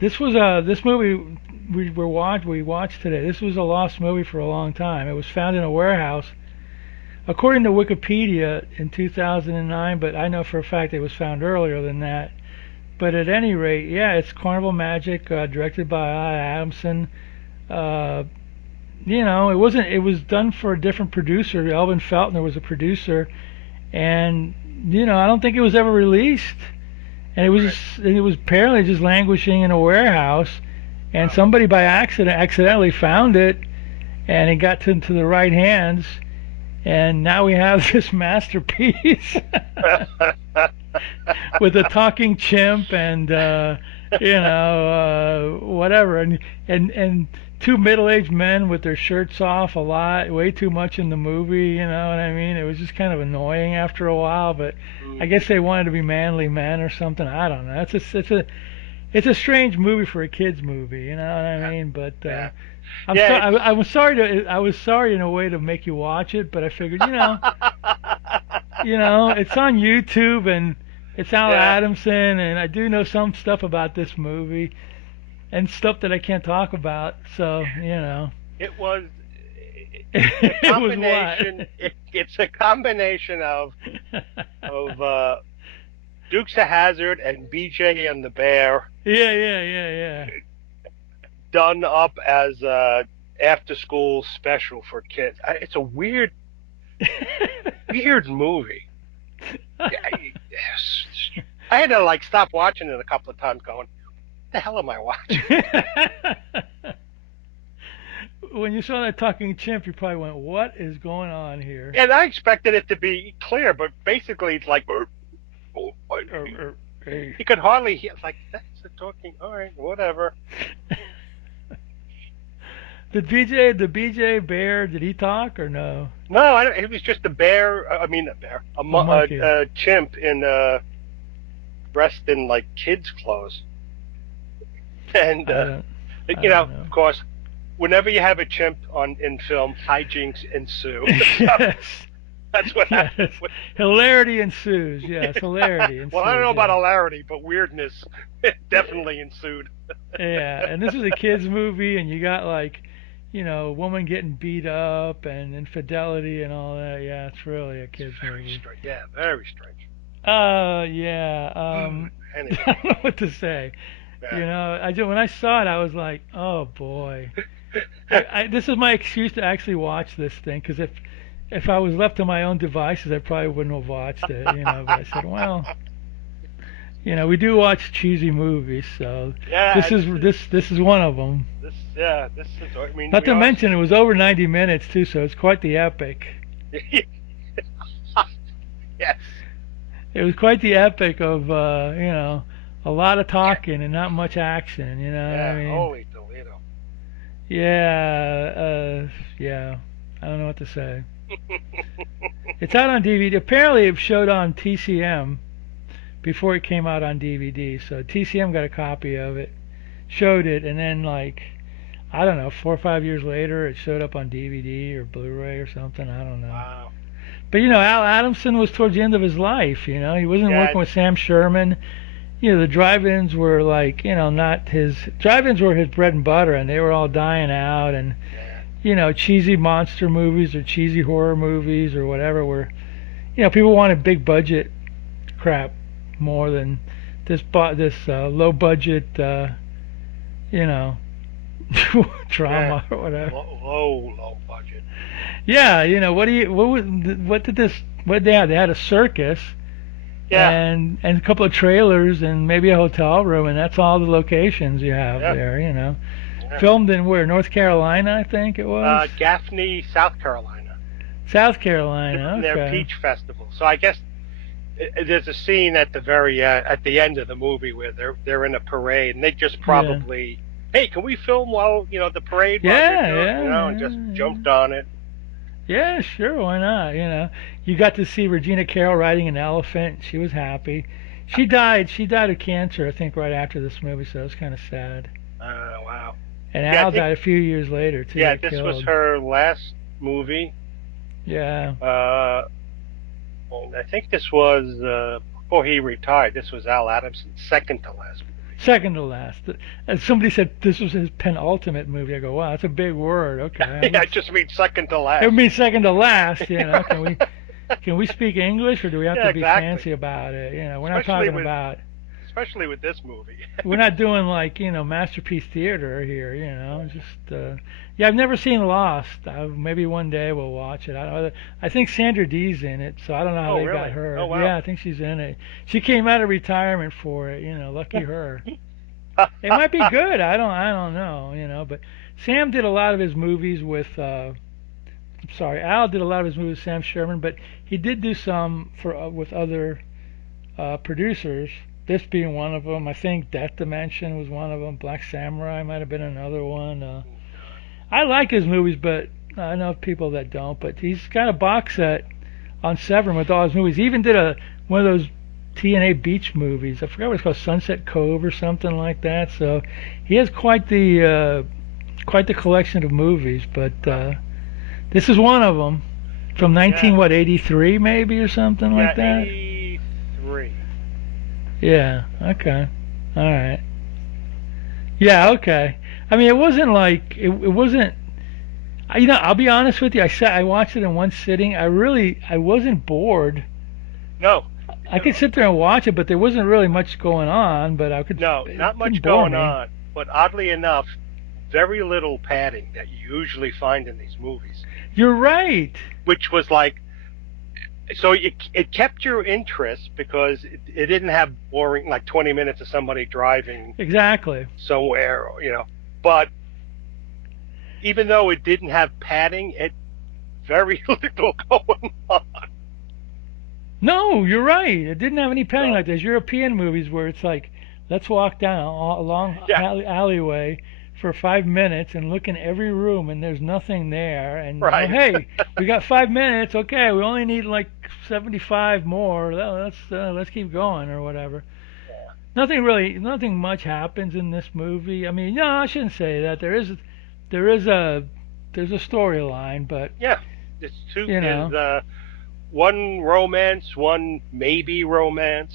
this movie we watched today. This was a lost movie for a long time. It was found in a warehouse, according to Wikipedia, in 2009. But I know for a fact it was found earlier than that. But at any rate, yeah, it's Carnival Magic, directed by Adamson. Uh, it wasn't. It was done for a different producer. Elvin Feltner was a producer, and I don't think it was ever released. And Right. it was apparently just languishing in a warehouse, and Wow. somebody by accidentally found it, and it got into the right hands, and now we have this masterpiece with a talking chimp and whatever, and two middle-aged men with their shirts off a lot, way too much in the movie. You know what I mean? It was just kind of annoying after a while, but I Mm, guess they wanted to be manly men or something. I don't know. It's a strange movie for a kids movie. You know what I yeah. mean? But Yeah. I'm Yeah. sorry. I was sorry I was sorry in a way to make you watch it, but I figured, it's on YouTube and it's Al Yeah. Adamson, and I do know some stuff about this movie and stuff that I can't talk about. So, It was. It's a it was what? combination. It's a combination of Dukes of Hazard and BJ and the Bear Yeah, yeah, yeah, yeah. done up as a after school special for kids. It's a weird movie. I had to like stop watching it a couple of times, going, "What the hell am I watching?" When you saw that talking chimp, you probably went, "What is going on here?" And I expected it to be clear, but basically it's like, Hey. he could hardly hear. It's like that's the talking. All right, whatever. The BJ Bear, did he talk or no? No, it was just a bear. I mean, a bear, A monkey. a chimp in dressed in like kids' clothes, and I don't know. of course, whenever you have a chimp on in film, hijinks ensue. So Yes. that's what Yes. happened with. Hilarity ensues. Yes, hilarity Well, I don't ensues. know about Yeah. hilarity, but weirdness definitely ensued. Yeah, and this is a kids movie, and you got like, a woman getting beat up and infidelity and all that. Yeah, it's really a It's kids very movie. strange. Yeah, very strange. Yeah. I Anyway, don't know what to say. yeah. When I saw it, I was like, oh boy. This is my excuse to actually watch this thing, because if I was left to my own devices, I probably wouldn't have watched it. But I said, well, we do watch cheesy movies, so Yeah, this and is this is this is one of them. this. Yeah, this is. I mean, Not we to are. mention, it was over 90 minutes too, so it's quite the epic. Yes. It was quite the epic of a lot of talking and not much action. You know what I Yeah. mean? Holy Toledo. Yeah, yeah. I don't know what to say. It's out on DVD. Apparently, it showed on TCM before it came out on DVD. So TCM got a copy of it, showed it, and then like I don't know, 4 or 5 years later, it showed up on DVD or Blu-ray or something. I don't know. Wow. But Al Adamson was towards the end of his life. He wasn't Yeah. working with Sam Sherman. The drive-ins were like, not his drive-ins were his bread and butter, and they were all dying out. And Yeah. cheesy monster movies or cheesy horror movies or whatever were, people wanted big budget crap more than this low budget, you know, Yeah. drama or whatever. Low budget. Yeah, what did this what they had? They had a circus Yeah. and a couple of trailers and maybe a hotel room, and that's all the locations you have Yeah. there. Yeah. Filmed in where? North Carolina, I think it was. Gaffney, South Carolina. South Doing Carolina. their Okay. Peach Festival. So I guess there's a scene at the very at the end of the movie where they're in a parade and they just Yeah. probably, hey, can we film while the parade while you're Yeah, doing, yeah, and just yeah. jumped on it. Yeah, sure, why not? You got to see Regina Carroll riding an elephant. She was happy. She died. She died of cancer, I think, right after this movie, so it was kind of sad. Wow. And Yeah, I Al think died a few years later too. yeah, Got this was killed. her last movie. Yeah. Uh, and I think this was before he retired. This was Al Adamson's second to last movie. Second to last. And somebody said this was his penultimate movie. I go, wow, that's a big word. Okay, Yeah, it just means second to it would last. mean second to last. Right. Can we speak English or do we have Yeah, to be exactly. fancy about it? We're not Especially talking with about. especially with this movie. We're not doing like masterpiece theater here. Just yeah. I've never seen Lost. Maybe one day we'll watch it. I think Sandra Dee's in it, so I don't know how Oh, they got really? Oh, her. wow. Yeah, I think she's in it. She came out of retirement for it. Lucky her. It might be good. I don't know. But Sam did a lot of his movies with. I'm sorry, Al did a lot of his movies with Sam Sherman, but he did do some for with other producers. This being one of them. I think Death Dimension was one of them. Black Samurai might have been another one. I like his movies, but I know people that don't. But he's got a box set on Severin with all his movies. He even did one of those TNA beach movies. I forgot what it's called, Sunset Cove or something like that. So he has quite the collection of movies. But this is one of them from Yeah. 83 maybe or something Yeah, like that. 83. Yeah. Okay. All right. Yeah. Okay. I mean, it wasn't like it wasn't. I'll be honest with you. I watched it in one sitting. I wasn't bored. No. I could sit there and watch it, but there wasn't really much going on. But No, it not didn't much bore going me. on, but oddly enough, very little padding that you usually find in these movies, You're right. which was like, so it kept your interest because it didn't have boring like 20 minutes of somebody driving Exactly. somewhere, but even though it didn't have padding, it very little going on. No, you're right. It didn't have any padding So, like those European movies where it's like, let's walk down a long yeah, alleyway for 5 minutes and look in every room and there's nothing there. And oh right. hey, we got 5 minutes. Okay, we only need like 75 more. Let's keep going or whatever. Nothing much happens in this movie. I mean, no, I shouldn't say that. There is a there's a storyline, but Yeah, it's two you is know, one romance, one maybe romance.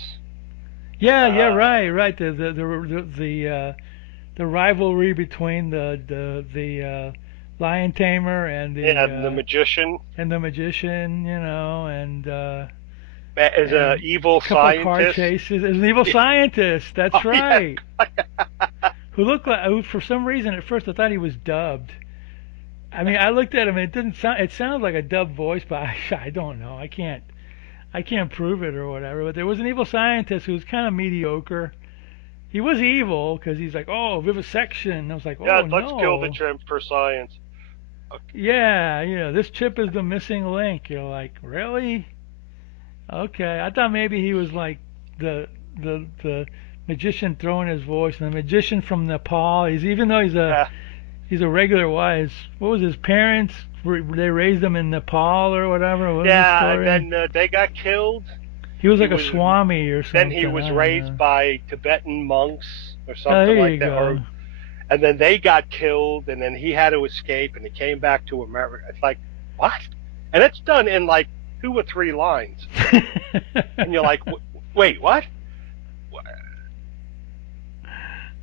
yeah, Uh, right. The rivalry between the lion tamer and the magician and the magician, is a and evil a couple of car scientist. chases. There's an evil scientist. Oh That's yeah, right. Who looked like who, for some reason at first I thought he was dubbed. I mean, I looked at him. It didn't sound. It sounded like a dubbed voice, but I don't know. I can't prove it or whatever. But there was an evil scientist who was kind of mediocre. He was evil because he's like, oh, vivisection. I was like, yeah. oh Let's kill the no. chimp for science. Okay. Yeah, this chip is the missing link. You're like, really? Okay. I thought maybe he was like the the magician throwing his voice, and the magician from Nepal. Even though Yeah, he's a regular wise. What was his parents? They raised him in Nepal or whatever. What was the yeah. And story? then they got killed. He was He like a was swami or then he something. was I don't raised know. by Tibetan monks or Oh, something there like you that, or go. and then they got killed, and then he had to escape, and he came back to America. It's like what? And it's done in like 2 or 3 lines, and you're like, wait, what?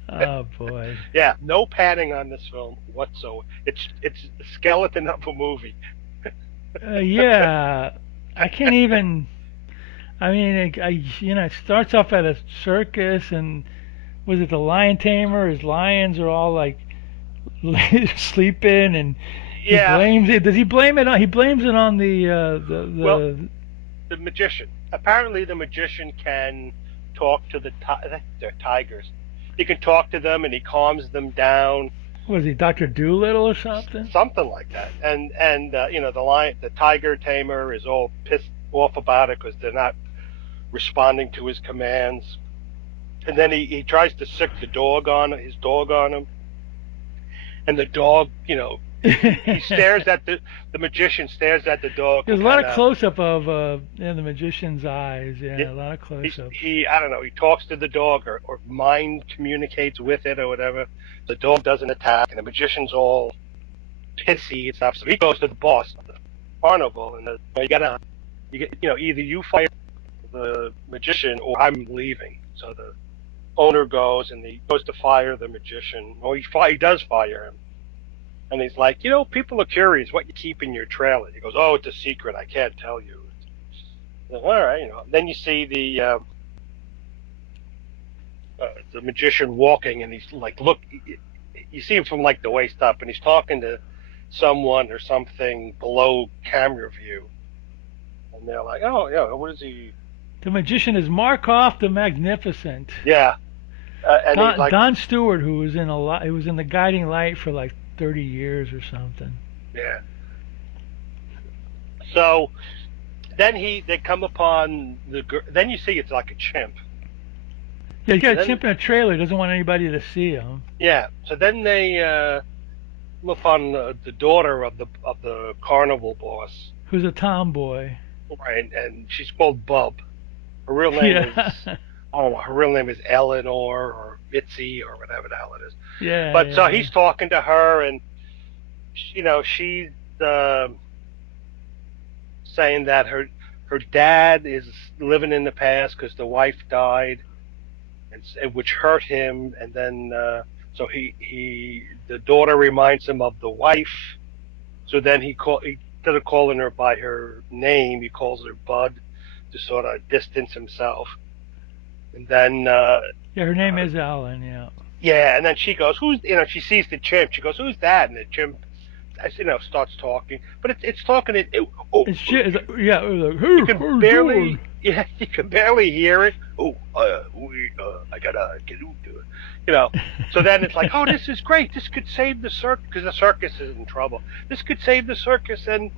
Oh boy. Yeah, no padding on this film whatsoever. It's the skeleton of a movie. Yeah, I can't even. I mean, it starts off at a circus, and was it the lion tamer? His lions are all like sleeping, and he Yeah, blames it. Does he blame it on? He blames it on well, the. the magician. Apparently, the magician can talk to they're tigers. He can talk to them, and he calms them down, Was he Doctor Doolittle or something? something like that. And the tiger tamer is all pissed off about it because they're not responding to his commands. And then he tries to sick his dog on him, and the dog, he stares at the magician stares at the dog There's and a lot kind of of close up of the magician's eyes. Yeah, a lot of close ups. he I don't know, he talks to the dog or mind communicates with it or whatever. The dog doesn't attack, and the magician's all pissy and stuff. So he goes to the boss of the carnival, and either you fire the magician or I'm leaving. So owner goes and he goes to fire the magician. Well, he does fire him, and he's like, people are curious what you keep in your trailer. He goes, oh, it's a secret. I can't tell you. Like, all right. Then you see the magician walking, and he's like, look, you see him from like the waist up, and he's talking to someone or something below camera view, and they're like, oh yeah, what is he? The magician is Markov the Magnificent. Yeah, and he's like, Don Stewart, who was in a lot, he was in The Guiding Light for like 30 years or something. yeah. So then they come upon then you see it's like a chimp. Yeah, he's got And a then chimp in a trailer. He doesn't want anybody to see him. yeah, so then they come upon the daughter of the carnival boss, Who's a tomboy. right? And she's called Bub. Her real name is Yeah. I don't know. Her real name is Eleanor or Mitzi or whatever the hell it is. Yeah, But so yeah. he's talking to her, and she's uh, saying that her dad is living in the past because the wife died, and which hurt him, and then so the daughter reminds him of the wife. So then instead of calling her by her name, he calls her Bud to sort of distance himself. And then Yeah, her name is Ellen, yeah. yeah, and then she goes, "Who's?" She sees the chimp. She goes, "Who's that?" And the chimp, starts talking, but it's talking. It's shit. Yeah, it was like, You hey, can how you doing? barely, yeah, you can barely hear it. I gotta get into it. You know. So then it's like, oh, this is great. This could save the circus because the circus is in trouble. This could save the circus, and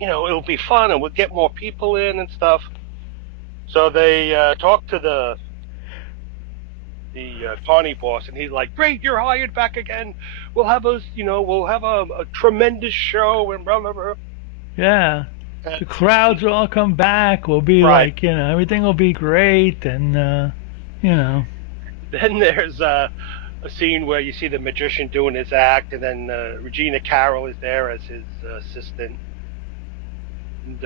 it'll be fun, and we'll get more people in and stuff. So they talk to the Tawny boss, and he's like, "Great, you're hired back again. We'll have a tremendous show and blah blah blah." Yeah. And The crowds will all come back. Will be right. like, everything will be great, and you know. Then there's a scene where you see the magician doing his act, and then Regina Carroll is there as his assistant. And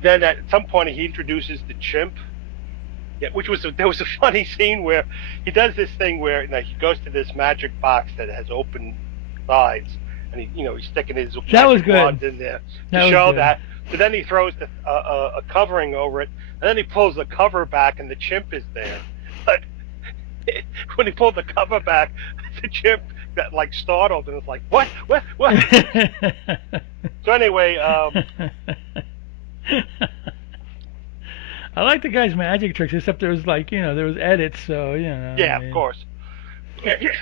then at some point he introduces the chimp. Yeah, there was a funny scene where he does this thing where he goes to this magic box that has open sides, and he's sticking his That was magic good. wand in there to That was show good. that. So then he throws a covering over it, and then he pulls the cover back, and the chimp is there. But when he pulled the cover back, the chimp got like startled and was like, "What?" So anyway, I like the guy's magic tricks, except there was like, there was edits, so, I yeah, of mean. course.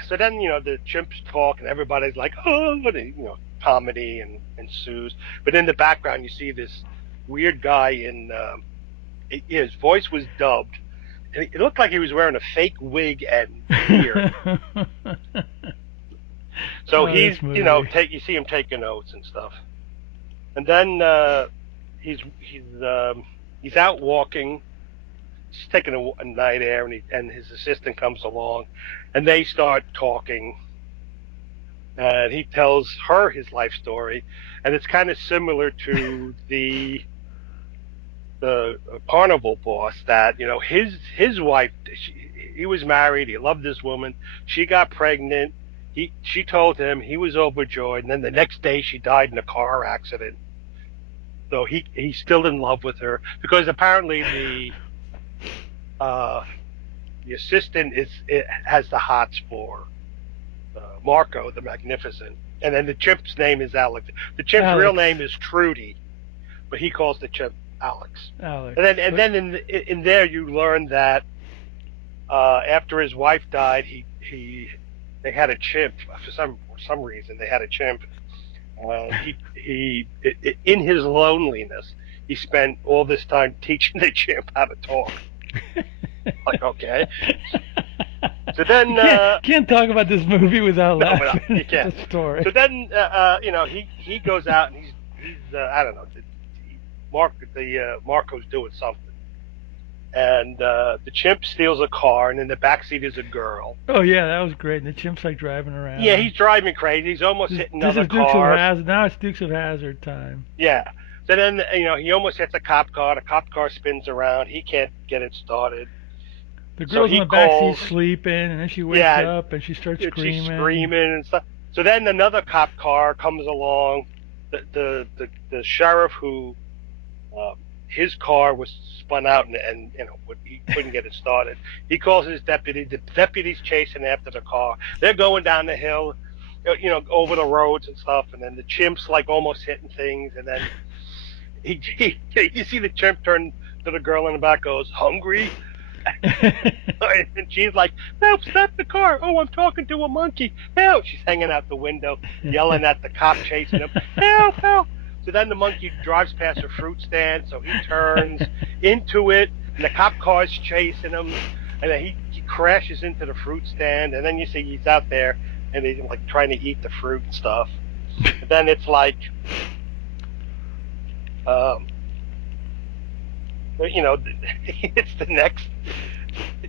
So then the chimps talk, and everybody's like, "Oh," comedy and ensues. But in the background, you see this weird guy his voice was dubbed, and it looked like he was wearing a fake wig and beard. So Oh, he's, this movie. you see him taking notes and stuff. And then he's he's he's out walking, just taking a night air, and his assistant comes along, and they start talking, and he tells her his life story, and it's kind of similar to the carnival boss, that his wife, he was married, he loved this woman, she got pregnant, she told him, he was overjoyed, and then the next day she died in a car accident. So he's still in love with her because apparently uh the assistant has the hots for Marco the Magnificent, and then the chimp's name is Alex. The chimp's real Alex. name is Trudy, but he calls the chimp Alex. Alex. And then in there you learn that after his wife died, they had a chimp for some reason. They had a chimp. He in his loneliness, he spent all this time teaching the chimp how to talk. Like, okay. So You then can't talk about this movie without no, but laughing you at can't. the story. So then he goes out, and he's I don't know, Marco's doing something, and the chimp steals a car, and in the back seat is a girl. Oh yeah, that was great. And the chimp's like driving Yeah, around. he's driving crazy. He's almost This, hitting this other is Dukes of cars. Hazzard. Now it's Dukes of Hazzard time. Yeah. So then, he almost hits a cop car. The cop car spins around. He can't get it started. The So girl's in he the back seat calls. sleeping, and then she wakes Yeah, up and she starts she's screaming. screaming and stuff. So then another cop car comes along. The sheriff who um, his car was spun out and he couldn't get it started. He calls his deputy. The deputy's chasing after the car. They're going down the hill, over the roads and stuff. And then the chimp's like almost hitting things. And then you see the chimp turn to the girl in the back, goes hungry, and she's like, "Help! Stop the car! Oh, I'm talking to a monkey! Help!" She's hanging out the window, yelling at the cop chasing him. Help! Help! So then the monkey drives past a fruit stand, so he turns into it, and the cop car's chasing him, and then he crashes into the fruit stand, and then you see he's out there, and he's like trying to eat the fruit and stuff. And then it's like, um, it's the next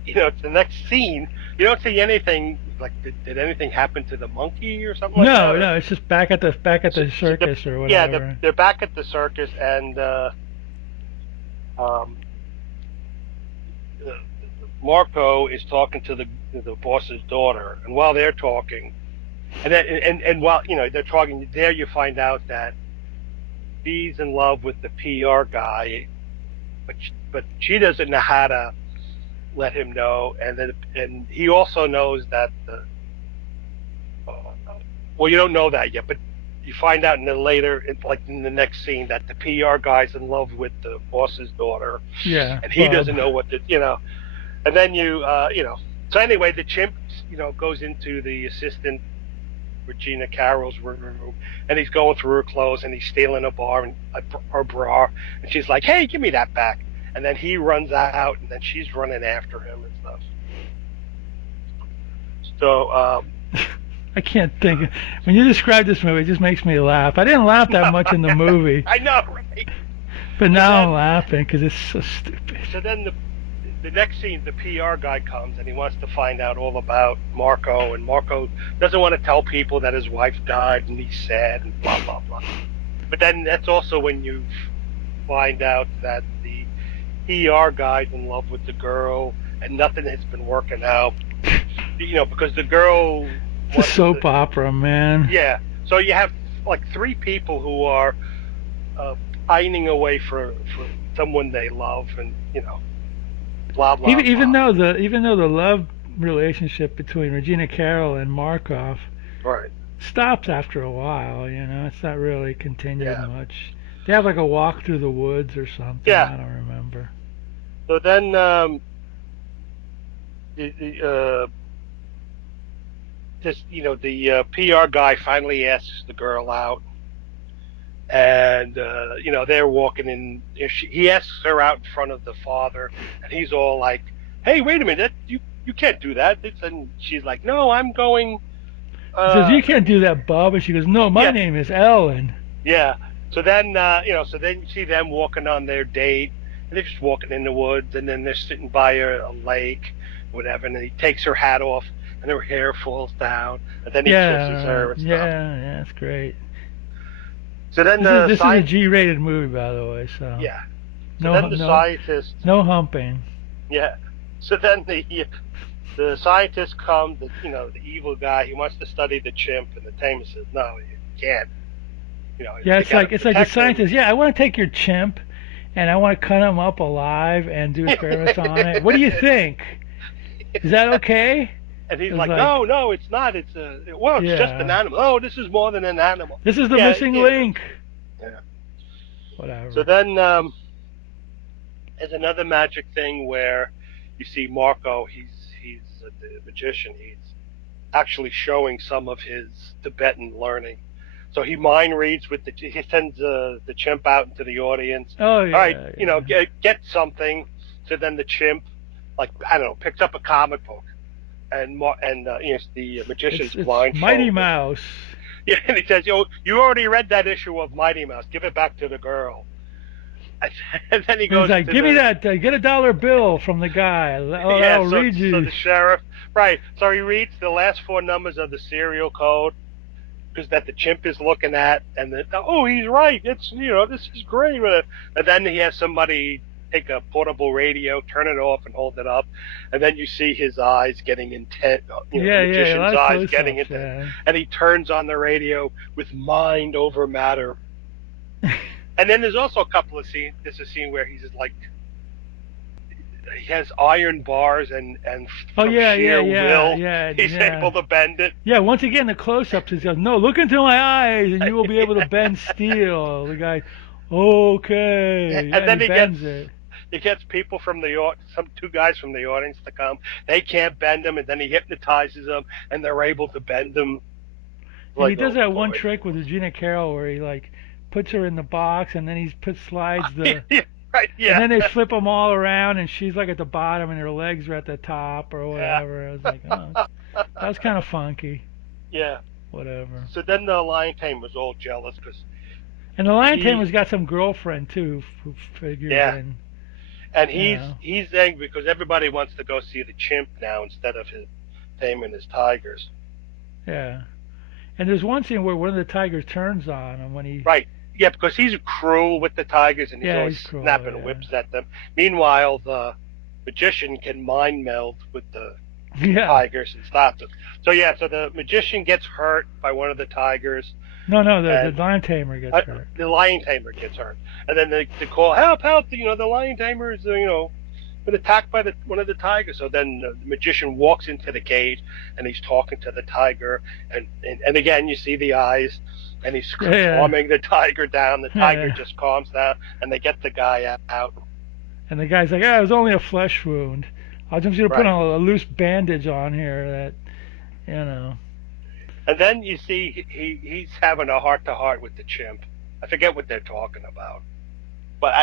it's the next scene. You don't see anything like did anything happen to the monkey or something like that? No, Or no, it's just back at so, the so circus or yeah, whatever. they're back at the circus, and um, uh, Marco is talking to the boss's daughter, and while they're talking, and while they're talking, there you find out that she's in love with the PR guy, but she doesn't know how to let him know, and he also knows that well, you don't know that yet, but you find out in the later, like in the next scene, that the PR guy's in love with the boss's daughter, Yeah, and he Bub. doesn't know what and then so anyway, the chimp, goes into the assistant Regina Carroll's room, and he's going through her clothes, and he's stealing a bar and her bra, and she's like, "Hey, give me that back," and then he runs out, and then she's running after him and stuff. So, I can't think. When you describe this movie, it just makes me laugh. I didn't laugh that much in the movie, I know, right? but So now I'm then, laughing because it's so stupid. so then the next scene, the PR guy comes and he wants to find out all about Marco, and Marco doesn't want to tell people that his wife died, and he's sad and blah blah blah. But then that's also when you find out that the PR guy's in love with the girl, and nothing has been working out. Because the girl It's a wants to. soap opera, man. Yeah. So you have like three people who are uh, pining away for someone they love, and blah blah Even blah. though the love relationship between Regina Carroll and Markov Right. stops after a while, it's not really continued Yeah. much. They have like a walk through the woods or something. Yeah. I don't remember. So then the this the PR guy finally asks the girl out, and they're walking in. He asks her out in front of the father, and he's all like, "Hey, wait a minute, you can't do that." And she's like, "No, I'm going." He says, Uh, "You can't do that, Bob." And she goes, "No, my yeah, name is Ellen." yeah. So then you see them walking on their date, and they're just walking in the woods, and then they're sitting by a lake, whatever, and then he takes her hat off, and her hair falls down, and then he kisses Yeah, right. her and stuff. Yeah, it's great. So then This is the this is a science, G-rated movie, by the way. So yeah. So no then the no scientist, no humping. yeah. So then the scientist comes, the evil guy. He wants to study the chimp, and the tamer says, "No, you can't. Yeah, They got to it's like the protect him." scientist. Yeah, I want to take your chimp, and I want to cut him up alive and do experiments on it. What do you think? Is that okay? And he's It's like, like, "No, no, it's not. It's just an yeah, animal. Oh, this is more than an animal." this is the Yeah, missing yeah, link. yeah. So Whatever. then there's another magic thing where you see Marco. He's the magician. He's actually showing some of his Tibetan learning. So he mind reads he sends the chimp out into the audience. Oh All right, yeah, yeah. get something. So then the chimp, like I don't know, picks up a comic book, and the magician's It's Mighty blindfolded. Mouse. Yeah, and he says, you already read that issue of Mighty Mouse. Give it back to the girl." And then he And he's goes like, to "Give me the that. Get a dollar bill from the guy. Oh, yeah. that'll read So you." the sheriff, right? So he reads the last four numbers of the serial code, because that the chimp is looking at, and then oh, he's right. It's this is great. And then he has somebody take a portable radio, turn it off, and hold it up, and then you see his eyes getting intent. The Yeah, yeah, a lot magician's of eyes getting close-ups. intent, Yeah. and he turns on the radio with mind over matter. And then there's also a couple of scenes. There's a scene where he's just like he has iron bars, and Oh from yeah, yeah, sheer yeah, will, yeah, he's yeah. able to bend it. Yeah, once again, the close-ups, he goes, "No, look into my eyes, and you will be able to bend steel." The guy, okay, And and he then bends it. he gets people from some two guys from the audience to come. They can't bend him, and then he hypnotizes them, and they're able to bend him. And he Like, does oh that one boy, trick with Regina Carroll where he like puts her in the box, and then he slides the, yeah, right, and yeah, then they flip them all around, and she's like at the bottom, and her legs are at the top or yeah, whatever. I was like, oh, that was kind of funky. yeah. Whatever. So then the lion tamer was all jealous because And the lion tamer's he, got some girlfriend too, who figures yeah, in. and You know. he's angry because everybody wants to go see the chimp now instead of his taming his tigers. Yeah. And there's one scene where one of the tigers turns on him when he. Right. Yeah, because he's cruel with the tigers and he's Yeah, always he's cruel. snapping Yeah. whips at them. Meanwhile, the magician can mind meld with the Yeah. tigers and stop them. So yeah, so the magician gets hurt by one of the tigers, No, no, the and lion tamer gets hurt. the lion tamer gets hurt, and then they call help, help! The lion tamer is been attacked by one of the tigers. So then the magician walks into the cage and he's talking to the tiger, and again you see the eyes, and he's Yeah, calming the tiger down. The yeah, tiger yeah. just calms down, and they get the guy out. And the guy's like, "Yeah, it was only a flesh wound. I just going to put Right. a loose bandage on here that, you know." And then you see he's having a heart to heart with the chimp. I forget what they're talking about, but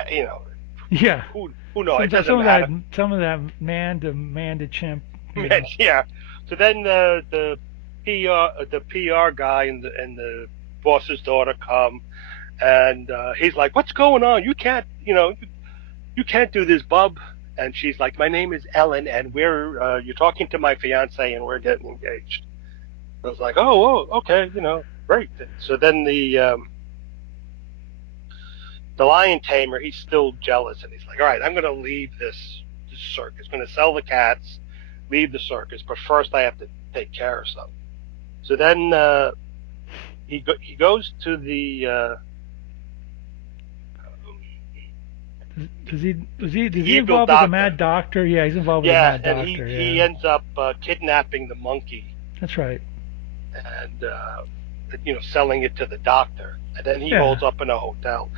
Yeah. who knows? It doesn't matter. Some of that man to chimp, you Man, know. yeah. So then the PR guy and the boss's daughter come, and he's like, "What's going on? You can't you can't do this, bub." And she's like, "My name is Ellen, and you're talking to my fiance, and we're getting engaged." I was like, "Oh, okay, great." So then the lion tamer, he's still jealous, and he's like, "All right, I'm going to leave this circus. I'm going to sell the cats, leave the circus, but first I have to take care of something." So then he goes to Does the he evil involved with the doctor. mad doctor? Yeah, he's involved with the Yeah, mad and doctor. he Yeah, ends up kidnapping the monkey that's right. and selling it to the doctor, and then he Yeah, holds up in a hotel.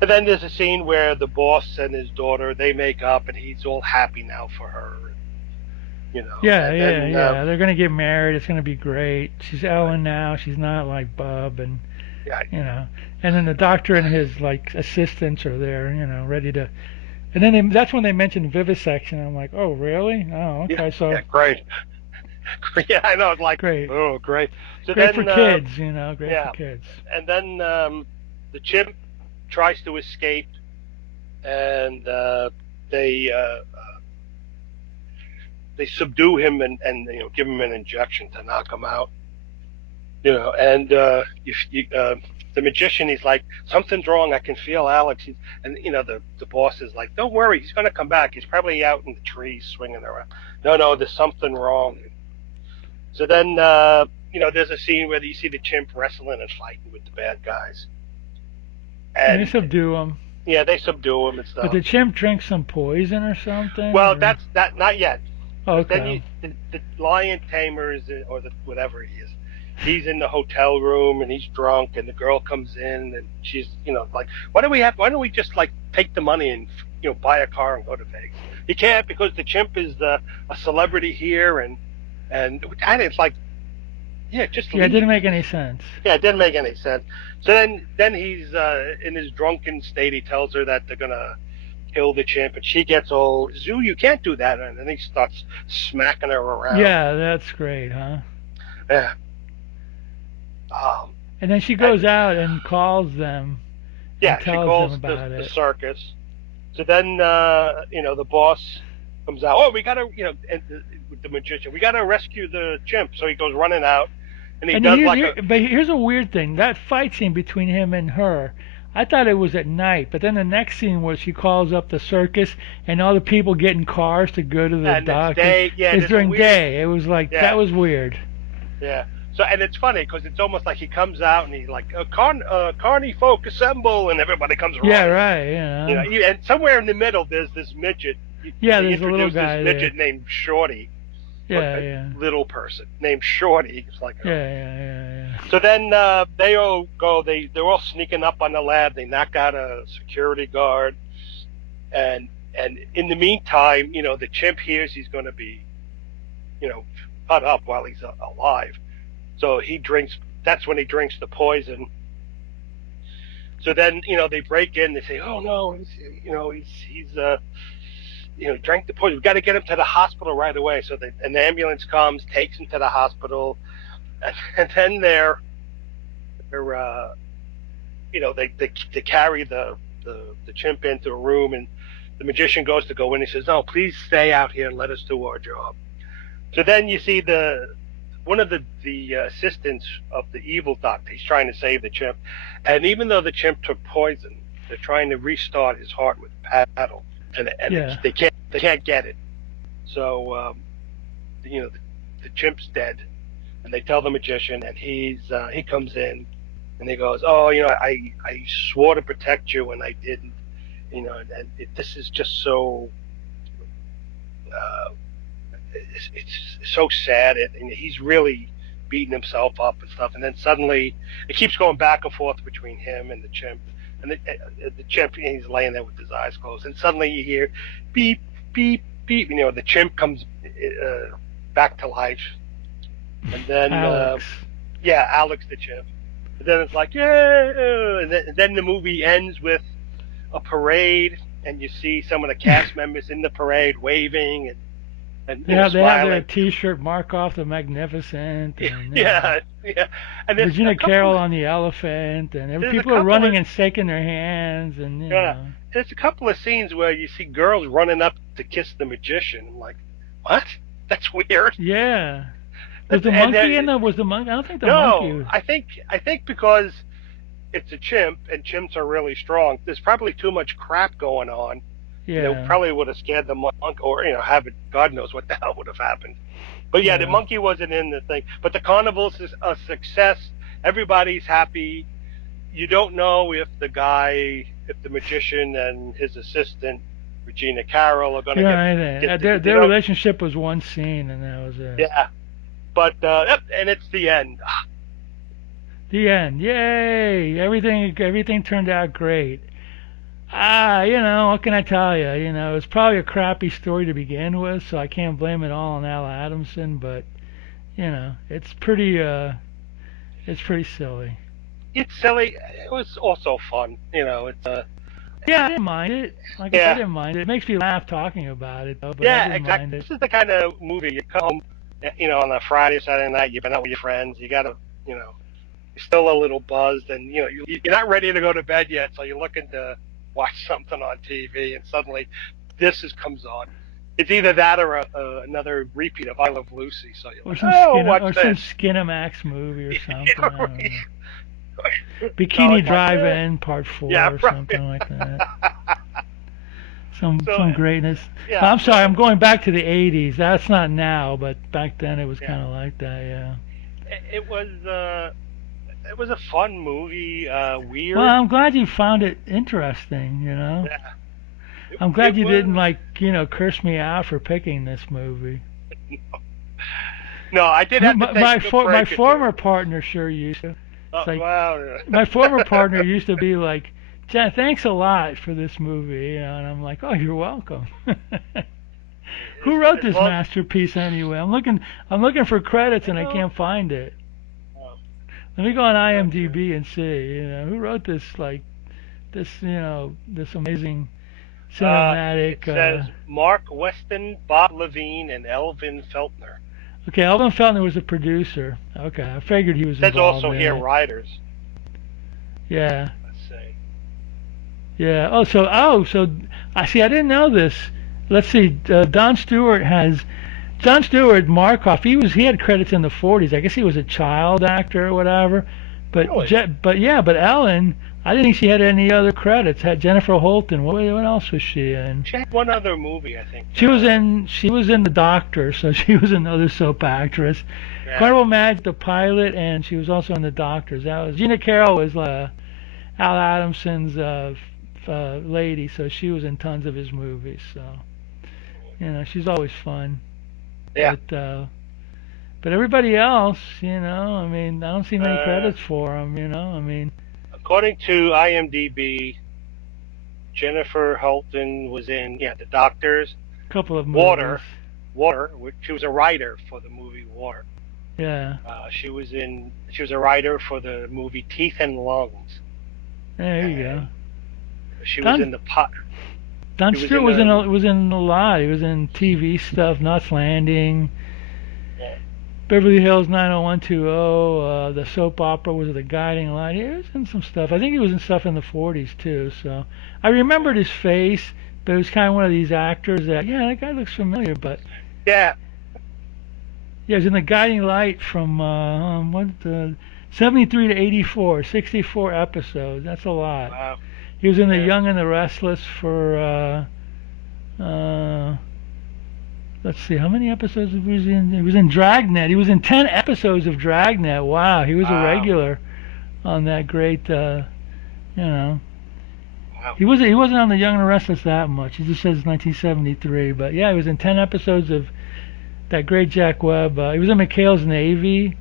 And then there's a scene where the boss and his daughter, they make up, and he's all happy now for her. yeah, And yeah, then yeah. They're gonna get married. It's gonna be great. She's right, Ellen now. She's not like Bub, and yeah, you know. And then the doctor and his like assistants are there, ready to. And then that's when they mentioned vivisection. I'm like, oh really? Oh yeah, okay. yeah, So great. Yeah, I know. It's like, great, oh, great. So great for then, kids. Great for yeah, kids. and then the chimp tries to escape, and they they subdue him and give him an injection to knock him out. And the magician, he's like, something's wrong. I can feel Alex. And the boss is like, don't worry, he's going to come back. He's probably out in the trees swinging around. No, no, there's something wrong. So then, there's a scene where you see the chimp wrestling and fighting with the bad guys, And they and subdue him. yeah, they subdue him and But stuff. the chimp drinks some poison or something, Well, or that's that not yet, because then okay. the lion tamer is or the whatever he is. He's in the hotel room and he's drunk, and the girl comes in and she's like, why don't we just like take the money and buy a car and go to Vegas? He can't because the chimp is a celebrity here, and it's like, yeah, just Yeah, it didn't leave. make any sense. Yeah, it didn't make any sense. So then he's in his drunken state. He tells her that they're gonna kill the chimp, and she gets all, Zoo, you can't do that, and then he starts smacking her around. Yeah, that's great, huh? Yeah. Um, And then she and, goes out and calls them and yeah, she tells them calls about the it. circus. So then the boss comes out. Oh, we gotta with the magician. We gotta rescue the chimp. So he goes running out, and he And does like a but here's a weird thing. That fight scene between him and her, I thought it was at night, but then the next scene where she calls up the circus and all the people get in cars to go to the and it's doctor day. Yeah, is there's a during weird. day. It was like that Yeah, was weird. yeah. So and it's funny because it's almost like he comes out and he's like, "Carney folk assemble," and everybody comes Yeah, running. right. You You know, know. and somewhere in the middle there's this midget. Yeah, They there's a little introduce this guy there. midget named Shorty, Yeah, a yeah. little person named Shorty. It's like, Yeah, oh. yeah, So then they all go. They're all sneaking up on the lab. They knock out a security guard, and in the meantime, the chimp hears he's going to be, you know, cut up while he's alive. So he drinks. That's when he drinks the poison. So then, they break in. They say, "Oh no, he's drank the poison. We've got to get him to the hospital right away." So an ambulance comes, takes him to the hospital, and then they're they carry the chimp into a room, and the magician goes to go in. He says, "No, please stay out here and let us do our job." So then you see one of the assistants of the evil doctor. He's trying to save the chimp, and even though the chimp took poison, they're trying to restart his heart with a paddle, and yeah. they can't get it. So the chimp's dead, and they tell the magician, and he comes in, and he goes, "Oh, I swore to protect you, and I didn't. This is just so uh, it's so sad, and he's really beating himself up and stuff." And then suddenly it keeps going back and forth between him and the chimp, and the chimp, he's laying there with his eyes closed, and suddenly you hear beep beep beep. The chimp comes back to life, and then Alex. yeah, Alex the chimp. And then it's like, yeah, and then the movie ends with a parade, and you see some of the cast members in the parade waving and They have their smiling. T-shirt mark off the Magnificent, and Yeah, yeah. And there's a Virginia couple Carol of on the elephant, and there's a people are couple of running and shaking their hands, and yeah, there's a couple of scenes where you see girls running up to kiss the magician. I'm like, what? That's weird. yeah. Was That's the and monkey in then there? Was the monkey? I don't think the no, monkey. I think because it's a chimp and chimps are really strong. There's probably too much crap going on, and it Yeah, probably would have scared the monk, or have it. God knows what the hell would have happened. But yeah, the yeah. monkey wasn't in the thing. But the carnival's is a success. Everybody's happy. You don't know if the magician and his assistant, Regina Carroll, are going to Yeah, get their relationship was one scene, and that was it. yeah. But yep, and it's the end. The end. Yay! Everything turned out great. What can I tell you? It was probably a crappy story to begin with, so I can't blame it all on Al Adamson. But it's pretty silly. It's silly. It was also fun. It's Yeah, I didn't mind it. Like I said, I yeah, didn't mind it. It makes me laugh talking about it, though. But I yeah, didn't mind exactly. it. This is the kind of movie you come home, on a Friday or Saturday night. You've been out with your friends. You got to, you're still a little buzzed, and you're not ready to go to bed yet, so you're looking to watch something on TV, and suddenly comes on. It's either that or another repeat of I Love Lucy. So you're Or like, some oh, skin watch or some this. Skinamax movie or something. I don't know. So Bikini it's like, Drive-In Part yeah, Four or right. something like that. Some So some greatness. yeah, I'm sorry, I'm going back to the '80s. That's not now, but back then it was yeah. kind of like that. Yeah. It was a fun movie. Well, Weird. I'm glad you found it interesting. Yeah. I'm It glad you didn't was. like curse me out for picking this movie. No, I did have to take a good My break or two. former partner sure used to. Oh It's like well. my former partner used to be like, "Jen, thanks a lot for this movie," and I'm like, "Oh, you're welcome." Who wrote As this long. masterpiece anyway? I'm looking for credits I and I know. can't find it. Oh, Let me go on gotcha. IMDb and see, who wrote this this amazing It cinematic. says Mark Weston, Bob Levine, and Elvin Feltner. Okay, Alvin Feltner was a producer. Okay, I figured he was It says involved also in here it. writers. Yeah, Let's see. yeah. So I see. I didn't know this. Let's see. Don Stewart has Don Stewart, Markov, he had credits in the 40s. I guess he was a child actor or whatever. Really? But Ellen, I didn't think she had any other credits. Had Jennifer Holton. What else was she in? She had one other movie, I think. She was in The Doctor, so she was another soap actress. Yeah. Carnival Magic, the pilot, and she was also in The Doctors. That was Gina Carroll was Al Adamson's lady, so she was in tons of his movies. So she's always fun. Yeah. But everybody else, I mean, I don't see many Uh, credits for them. I mean, According to IMDb, Jennifer Holton was in The Doctors, a couple of movies. Water, Water. She was a writer for the movie Water. Yeah, She was in. She was a writer for the movie Teeth and Lungs, there you go. and she was Don in the pot. Don She was Stewart in the. was in a lot. He was in TV stuff, Knots Landing, Yeah. Beverly Hills 90210, the soap opera was The Guiding Light. He was in some stuff. I think he was in stuff in the 40s too. So I remembered his face, but it was kind of one of these actors that, yeah, that guy looks familiar. But Yeah. yeah, he was in The Guiding Light from 73 to 84, 64 episodes. That's a lot. Wow. He was in The Yeah. Young and the Restless for let's see, how many episodes was he in? He was in Dragnet. He was in 10 episodes of Dragnet. Wow, he was a Wow. regular on that great, you know. Wow. He wasn't on The Young and the Restless that much. He just says 1973, but yeah, he was in 10 episodes of that great Jack Webb. He was in McHale's Navy,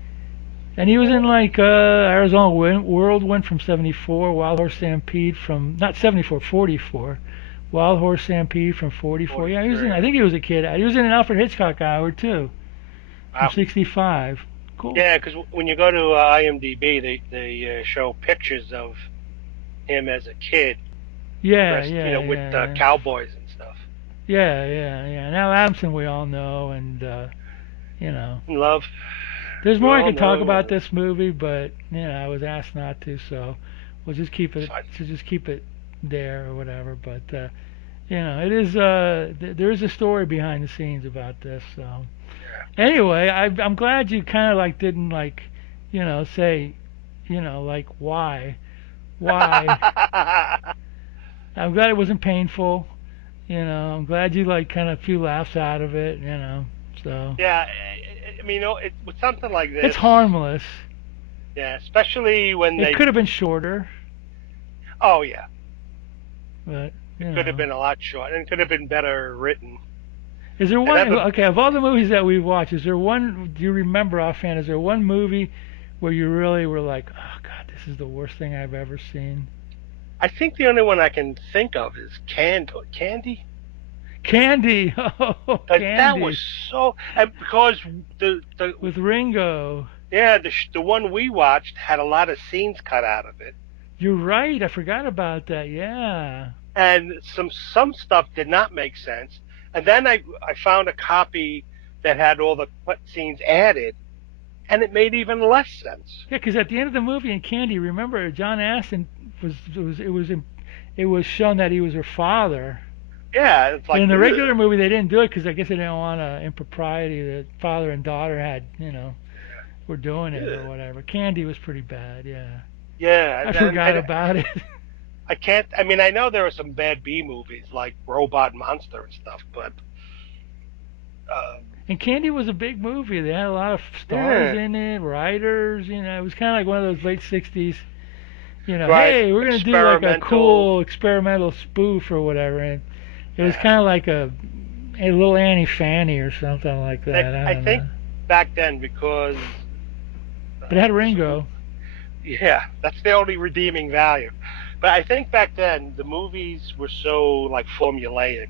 and he was in like Arizona Whirlwind from 74, Wild Horse Stampede from not 74, 44. Wild Horse Stampede from 44. Yeah, he was in. 43. I think he was a kid. He was in an Alfred Hitchcock Hour too, from Wow. 65. Cool. Yeah, because when you go to IMDb, they show pictures of him as a kid, Yeah, dressed, yeah, with yeah, yeah. cowboys and stuff. Yeah. Now Adamson we all know, and you know, In Love, there's we more I all could talk know. about this movie, but I was asked not to, so we'll just keep it Fine. there or whatever. But it is there is a story behind the scenes about this. So anyway, I'm glad you kind of like didn't like, say, like why. I'm glad it wasn't painful. I'm glad you like kind of few laughs out of it. So Yeah, I mean, with something like it's this, harmless. yeah, especially when It they. could have been shorter, Oh yeah, but it could have been a lot short, and it could have been better written. is there And one? that's a, Okay, of all the movies that we've watched, is there one? Do you remember offhand? Is there one movie where you really were like, oh God, this is the worst thing I've ever seen? I think the only one I can think of is Candy. Candy, oh That was Candy, and because the with Ringo. yeah the one we watched had a lot of scenes cut out of it, You're right. I forgot about that. Yeah. and some stuff did not make sense. And then I found a copy that had all the cut scenes added, and it made even less sense. Yeah, because at the end of the movie in Candy, remember John Astin it was shown that he was her father. Yeah, it's But like in the ugh. regular movie, they didn't do it because I guess they didn't want impropriety that father and daughter had, were doing it or Ugh. whatever. Candy was pretty bad. Yeah, Yeah, I forgot about it. I can't. I mean, I know there are some bad B movies like Robot Monster and stuff, but um, And Candy was a big movie. They had a lot of stars yeah, in it, writers. It was kind of like one of those late '60s. right, Hey, we're gonna do like a experimental. cool experimental spoof or whatever. And it was Yeah, kind of like a little Annie Fanny or something like that. I I don't think know. back then because But it had some Ringo. yeah, that's the only redeeming value. But I think back then the movies were so like formulaic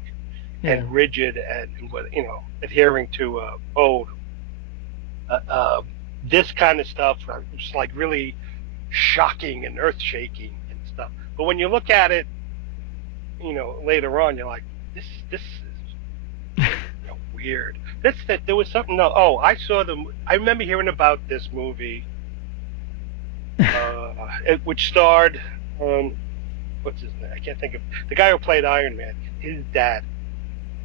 Yeah. and rigid and adhering to code. Uh, uh, this kind of stuff was like really shocking and earth shaking and stuff. But when you look at it, later on, you're like, this is weird. That there was something. No, oh, I saw the. I remember hearing about this movie, which starred what's his name? I can't think of the guy who played Iron Man. His dad.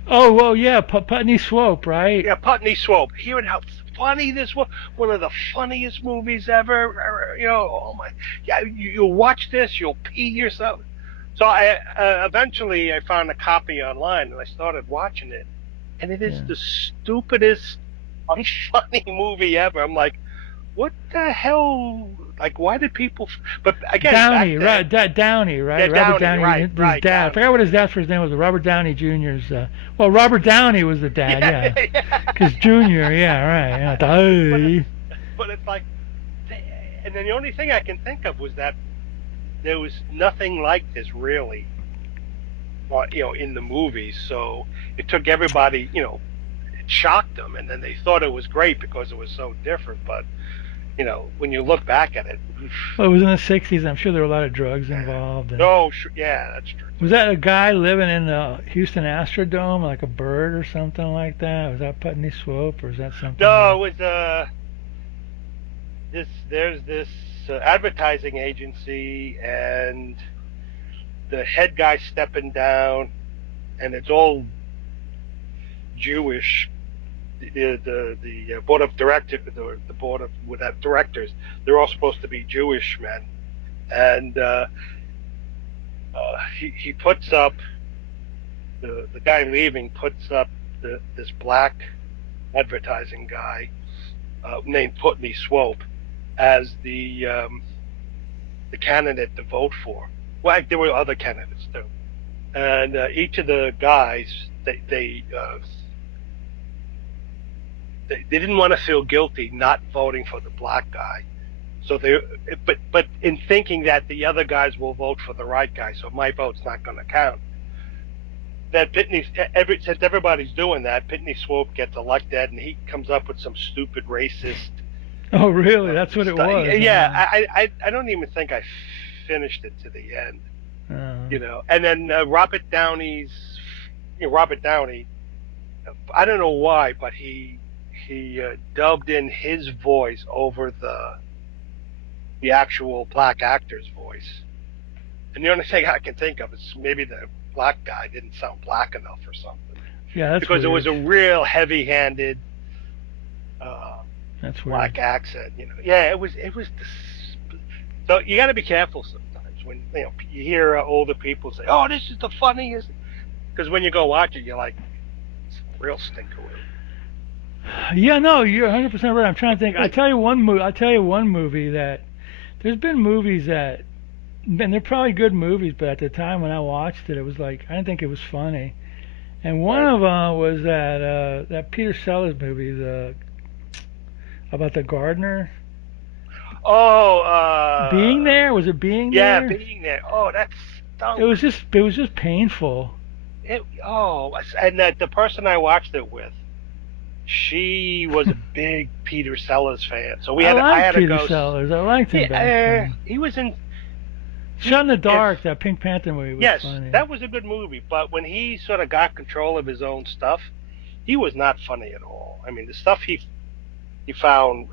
Oh, well, yeah, Putney Swope, right? Yeah, Putney Swope. Hearing how funny this was, one of the funniest movies ever. Oh my, yeah, you'll watch this, you'll pee yourself. So I eventually I found a copy online and I started watching it, and it is Yeah. the stupidest, unfunny movie ever. I'm like, what the hell? Like, why did people? But again, back Downey, right? then, Downey, yeah, right? Robert Downey, Downey, right, his right, dad. I Downey. forgot what his dad's first name was. Robert Downey Jr.'s. Well, Robert Downey was the dad, Yeah, yeah. yeah. Because Junior, yeah, right. Yeah. but it, Downey. but it's like, and then the only thing I can think of was that there was nothing like this really, in the movies. So it took everybody, it shocked them, and then they thought it was great because it was so different. But when you look back at it, Well, it was in the '60s. I'm sure there were a lot of drugs yeah. involved. And No, sure, yeah, that's true was too. that a guy living in the Houston Astrodome, like a bird or something like that? Was that Putney Swope, or is that something else? No, it was there's this advertising agency, and the head guy stepping down, and it's all Jewish. The board of directors, the board of with that directors, they're all supposed to be Jewish men, and he puts up the guy leaving puts up this black advertising guy named Putney Swope as the candidate to vote for. Well, there were other candidates too, and each of the guys they didn't want to feel guilty not voting for the black guy. So they, but in thinking that the other guys will vote for the right guy, so my vote's not going to count. That since everybody's doing that, Pitney Swope gets elected, and he comes up with some stupid racist Oh, really? That's what it stuff. was. Yeah, I don't even think I finished it to the end. Uh, And then Robert Downey. I don't know why, but he dubbed in his voice over the actual black actor's voice. And the only thing I can think of is maybe the black guy didn't sound black enough or something, yeah, that's because it was weird. a real heavy-handed uh, That's weird. black accent. Yeah, it was. So you got to be careful sometimes when you hear older people say, "Oh, this is the funniest," because when you go watch it, you're like, "It's a real stinkeroo." Yeah, no, you're 100% right. I'm trying to think. I I tell you one movie that there's been movies that, and they're probably good movies, but at the time when I watched it, it was like I didn't think it was funny. And one right. of them was that Peter Sellers movie, the about the gardener. Oh, Being There, was it Being yeah, There? being there. Oh, that It stunk. was just painful. And that the person I watched it with, she was a big Peter Sellers fan, so I I liked had to Peter go. Sellers. I liked him back Yeah, then. he was in. Shut in the If Dark, that Pink Panther movie was Yes, funny. that was a good movie, but when he sort of got control of his own stuff, he was not funny at all. I mean, the stuff he found,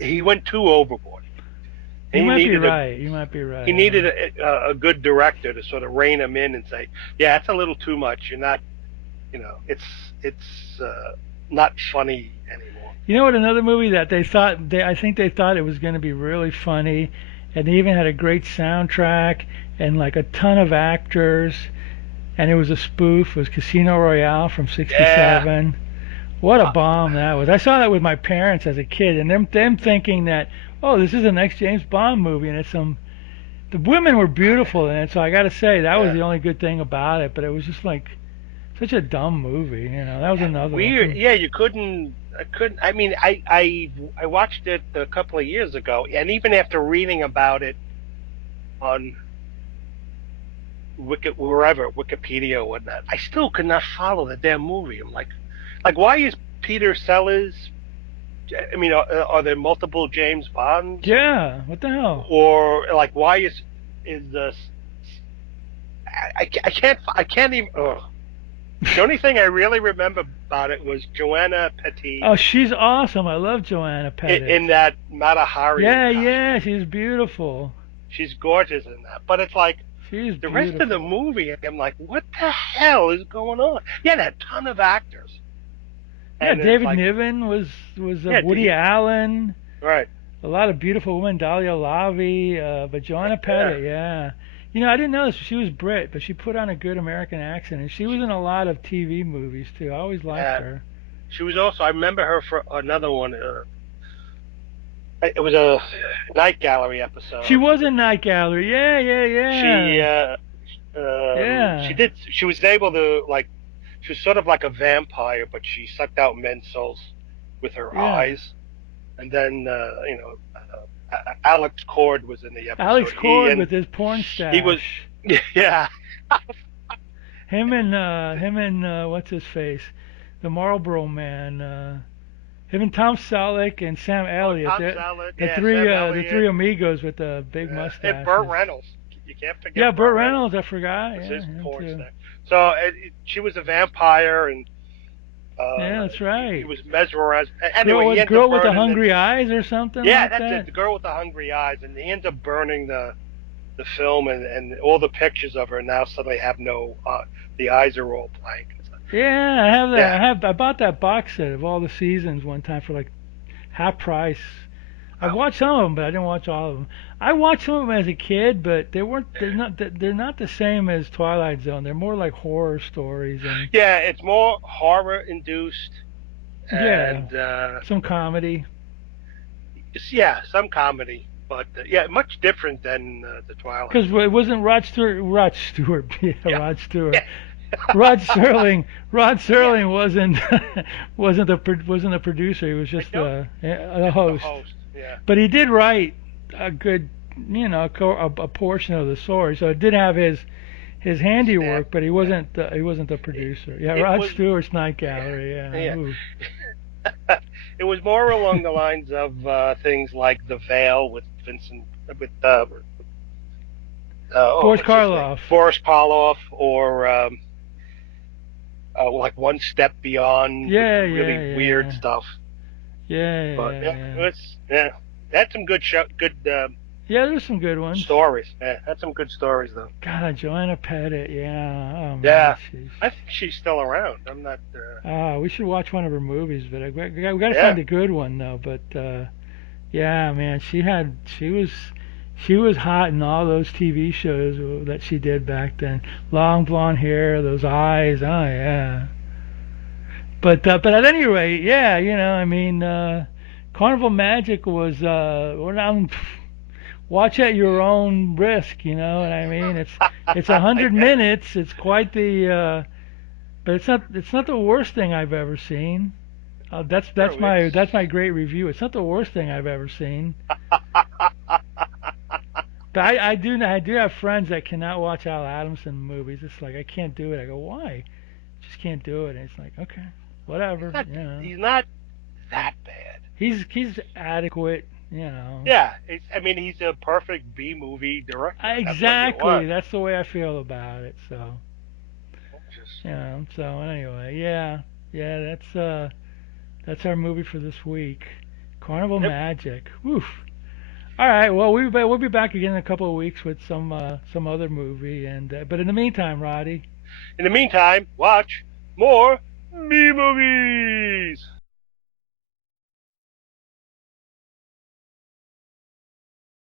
he went too overboard. You He might be needed a right. You might be he right. needed a good director to sort of rein him in and say, yeah, it's a little too much. You're not, it's not funny anymore. You know what? Another movie that I think they thought it was going to be really funny, and they even had a great soundtrack and like a ton of actors, and it was a spoof. Was Casino Royale from Yeah, '67. What a uh, bomb that was! I saw that with my parents as a kid, and them thinking that, oh, this is the next James Bond movie, and it's some. The women were beautiful in it, so I got to say that was yeah. the only good thing about it. But it was just like such a dumb movie, That was another one Weird. from. Yeah, you couldn't. I couldn't. I mean, I watched it a couple of years ago, and even after reading about it on wherever Wikipedia or whatnot, I still could not follow the damn movie. I'm like, why is Peter Sellers? I mean, are there multiple James Bonds, Yeah, what the hell? or like why is the I can't even. Ugh. The only thing I really remember about it was Joanna Petit Oh, she's awesome. I love Joanna Pettit. in that Mata Hari Yeah, costume. yeah, she's beautiful. She's gorgeous in that. But it's like, She is The rest of the beautiful. movie, I'm like, what the hell is going on? He had a ton of actors, Yeah, and it's David like, Niven was yeah, Woody he, Allen. right, A lot of beautiful women, Dahlia Lavi, but Joanna yeah. Pettit, yeah. You know, I didn't know this. She was Brit, but she put on a good American accent, and she was She, in a lot of TV movies too. I always liked yeah, her. she was also. I remember her for another one. It was a night gallery She episode. was in Night Gallery. Yeah, yeah, She, yeah, she yeah, did. She was able to like. She was sort of like a vampire, but she sucked out men's souls with her yeah. eyes. And then, Alex Cord was in the Alex episode. Cord with his porn He was, stash. yeah, Him and what's his face, the Marlboro Man. Him and Tom Selleck and Sam oh, Elliott. Tom Selleck, The yeah, three Sam the three Elliott, amigos with the big and Burt mustaches. Reynolds. You can't Yeah, forget Burt Burt Reynolds Reynolds. I forgot. was Yeah, his him porn too. star. So she was a vampire, and Yeah, that's he right. was mesmerized. Anyway, he ends up Girl with the burning the. hungry eyes or something Yeah, like that's it. that. The girl with the hungry eyes, and he ends up burning the film, and all the pictures of her now suddenly have no. The eyes are all blank. Yeah, I have that. Yeah. I bought that box set of all the seasons one time for like half price. I've Wow. watched some of them, but I didn't watch all of them. I watched some of them as a kid, but they weren't. They're not the same as Twilight Zone. They're more like horror stories and Yeah, it's more horror induced, yeah, and some comedy. yeah, some comedy, but yeah, much different than the Twilight Because Zone. it wasn't Rod Stewart. Rod Stewart. Yeah, Yeah, Rod Stewart. yeah, Rod Serling. Rod yeah. Serling wasn't the producer. He was I just don't the just the host. host. Yeah, But he did write a good, a portion of the story. So it did have his stamp. handiwork, but Yeah, he wasn't the it, producer. Yeah, it Rod was. Stewart's Night Yeah, Gallery. Yeah. yeah. Ooh. It was more along the lines of things like The Veil with Vincent with Boris what's his name, Karloff. Boris Karloff, or like One Step Beyond with Yeah, the really yeah, weird yeah. stuff. Yeah, But yeah, yeah, yeah. it's yeah, that's some good Yeah, there's some good ones. stories. Yeah, that's some good stories though. God, Joanna Pettit. Yeah. Oh man, Yeah, she's. I think she's still around. I'm not. We should watch one of her movies, but we got to Yeah, find a good one though. But yeah, man, she was hot in all those TV shows that she did back then. Long blonde hair, those eyes. Oh yeah. But at any rate, yeah, I mean, Carnival Magic was watch at your own risk. You know what I mean? It's 100 yeah, minutes. It's quite the but it's not the worst thing I've ever seen. no, it's. That's my great review. It's not the worst thing I've ever seen. But I do have friends that cannot watch Al Adamson movies. It's like I can't do it. I go, why? Just can't do it. And it's like, okay, He's whatever. not. He's not that bad. He's adequate. You know. Yeah, I mean, he's a perfect B movie director. That's what you Exactly. want. That's the way I feel about it. So Just So anyway, yeah, yeah. That's our movie for this week. Carnival yep. Magic. Woof. All right. Well, we'll be back again in a couple of weeks with some other movie. And but in the meantime, Roddy. In the meantime, watch more B movies.